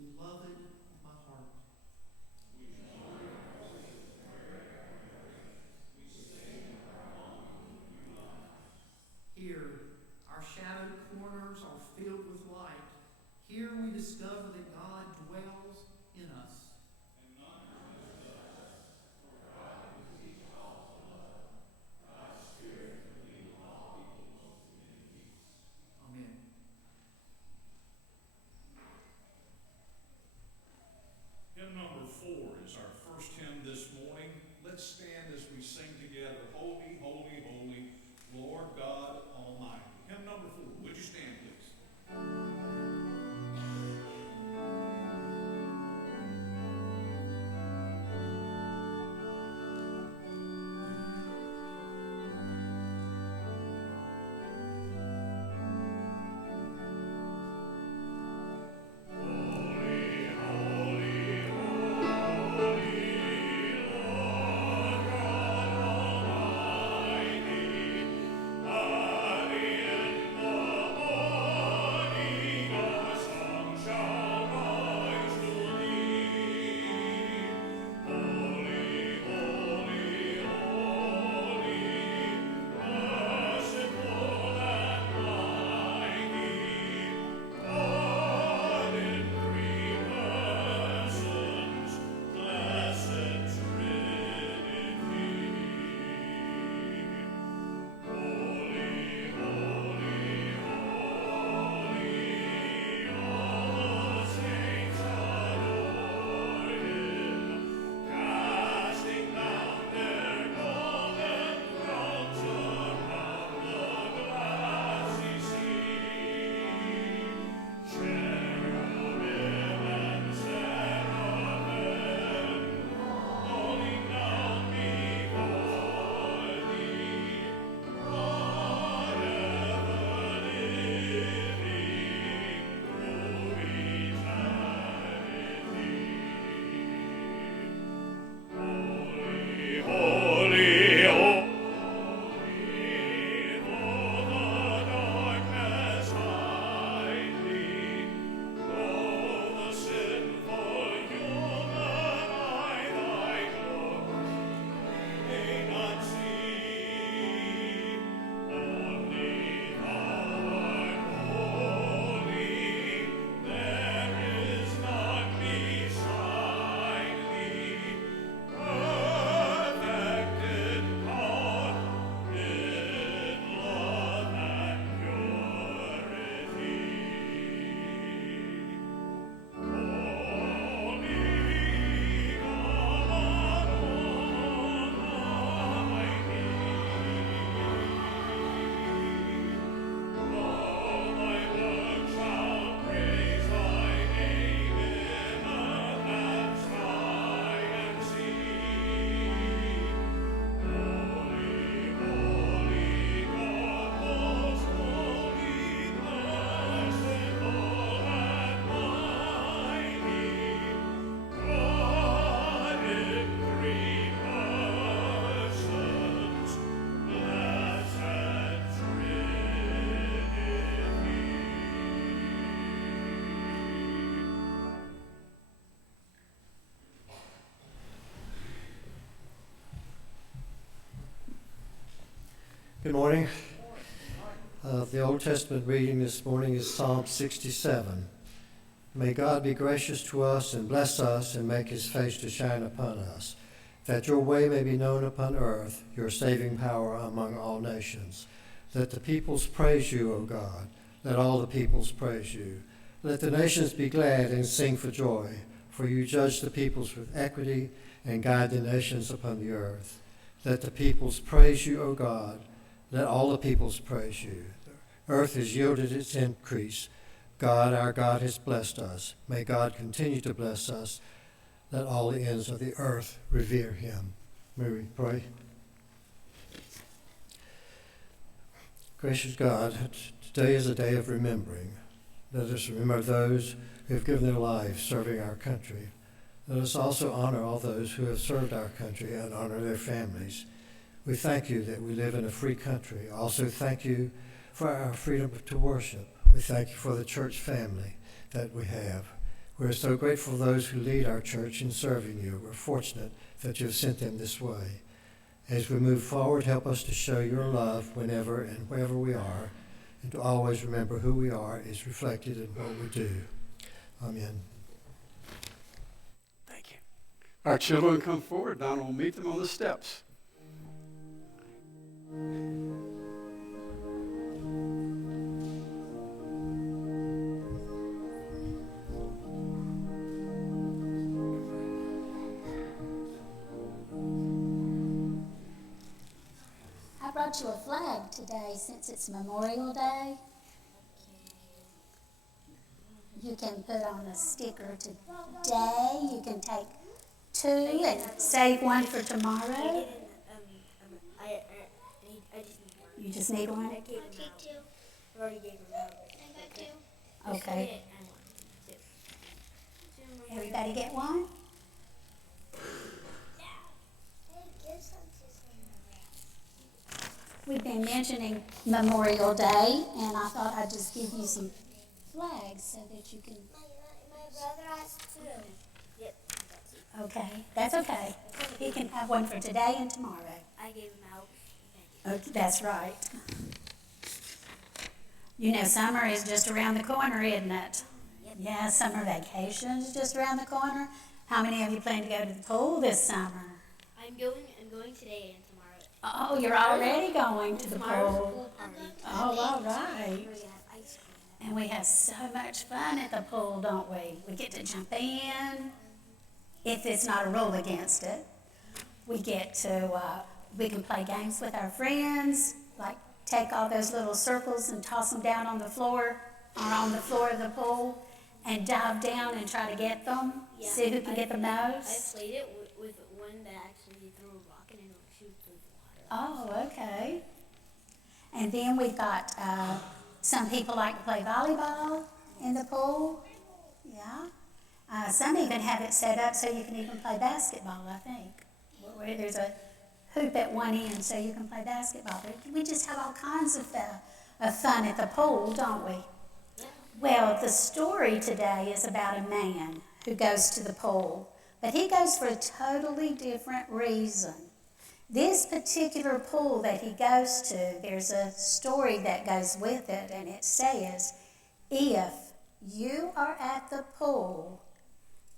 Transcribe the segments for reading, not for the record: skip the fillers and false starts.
Beloved of my heart, here our shadowed corners are filled with light. Here we discover that God dwells in us. Amen. Hymn number 4 is our first hymn this morning. Let's stand as we sing together, Holy, Holy, Holy, Lord God Almighty. Hymn number 4. Would you stand, please? Good morning. The Old Testament reading this morning is Psalm 67. May God be gracious to us and bless us and make his face to shine upon us, that your way may be known upon earth, your saving power among all nations. Let the peoples praise you, O God. Let all the peoples praise you. Let the nations be glad and sing for joy, for you judge the peoples with equity and guide the nations upon the earth. Let the peoples praise you, O God. Let all the peoples praise you. The earth has yielded its increase. God, our God, has blessed us. May God continue to bless us. Let all the ends of the earth revere him. May we pray. Gracious God, today is a day of remembering. Let us remember those who have given their lives serving our country. Let us also honor all those who have served our country and honor their families. We thank you that we live in a free country. Also thank you for our freedom to worship. We thank you for the church family that we have. We're so grateful for those who lead our church in serving you. We're fortunate that you have sent them this way. As we move forward, help us to show your love whenever and wherever we are, and to always remember who we are is reflected in what we do. Amen. Thank you. Our children come forward. Donna will meet them on the steps. I brought you a flag today since it's Memorial Day. You can put on a sticker today. You can take two and save one for tomorrow. You just need one? I gave him out. I already gave him out. I got two. Okay. Everybody get one? We've been mentioning Memorial Day, and I thought I'd just give you some flags so that you can... My brother has two. Yep. Okay, that's okay. He can have one for today and tomorrow. I gave him out. Okay, that's right. You know, summer is just around the corner, isn't it? Yep. Yeah, summer vacation is just around the corner. How many of you plan to go to the pool this summer? I'm going today and tomorrow. Oh, you're already going to the Tomorrow's pool. pool party. Oh, all right. We're gonna have ice cream. And we have so much fun at the pool, don't we? We get to jump in, if it's not a rule against it. We get to, we can play games with our friends, like take all those little circles and toss them down on the floor, or on the floor of the pool, and dive down and try to get them, see who can get the I most. played it with one that actually threw a rock and it would shoot through the water. Oh, okay. And then we've got, some people like to play volleyball in the pool. Yeah. Some even have it set up so you can even play basketball, I think. Where there's a hoop at one end so you can play basketball. But we just have all kinds of fun at the pool, don't we? Well, the story today is about a man who goes to the pool, but he goes for a totally different reason. This particular pool that he goes to, there's a story that goes with it, and it says, if you are at the pool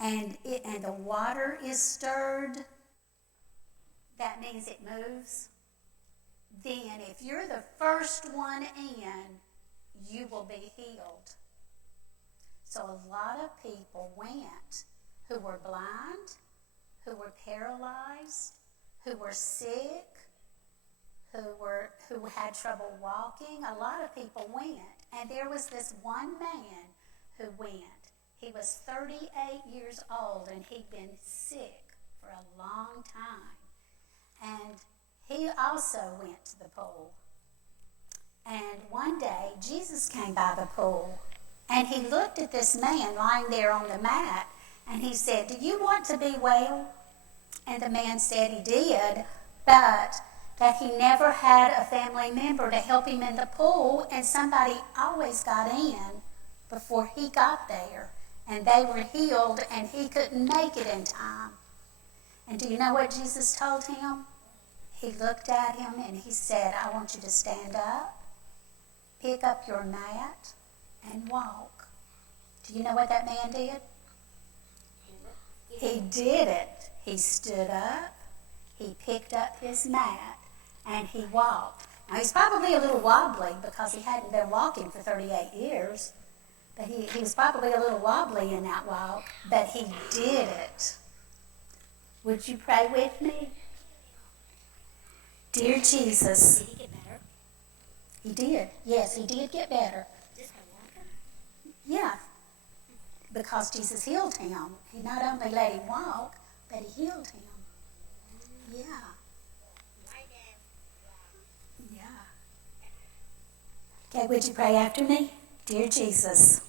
and the water is stirred, that means it moves. Then if you're the first one in, you will be healed. So a lot of people went who were blind, who were paralyzed, who were sick, who had trouble walking. A lot of people went. And there was this one man who went. He was 38 years old and he'd been sick for a long time. And he also went to the pool. And one day, Jesus came by the pool, and he looked at this man lying there on the mat, and he said, do you want to be well? And the man said he did, but that he never had a family member to help him in the pool, and somebody always got in before he got there, and they were healed, and he couldn't make it in time. And do you know what Jesus told him? He looked at him and he said, I want you to stand up, pick up your mat, and walk. Do you know what that man did? He did it. He stood up, he picked up his mat, and he walked. Now, he's probably a little wobbly because he hadn't been walking for 38 years, but he was probably a little wobbly in that walk, but he did it. Would you pray with me? Dear Jesus. Did he get better? He did. Yes, he did get better. Just by walking? Yeah, because Jesus healed him. He not only let him walk, but he healed him. Yeah. Yeah. Okay, would you pray after me? Dear Jesus,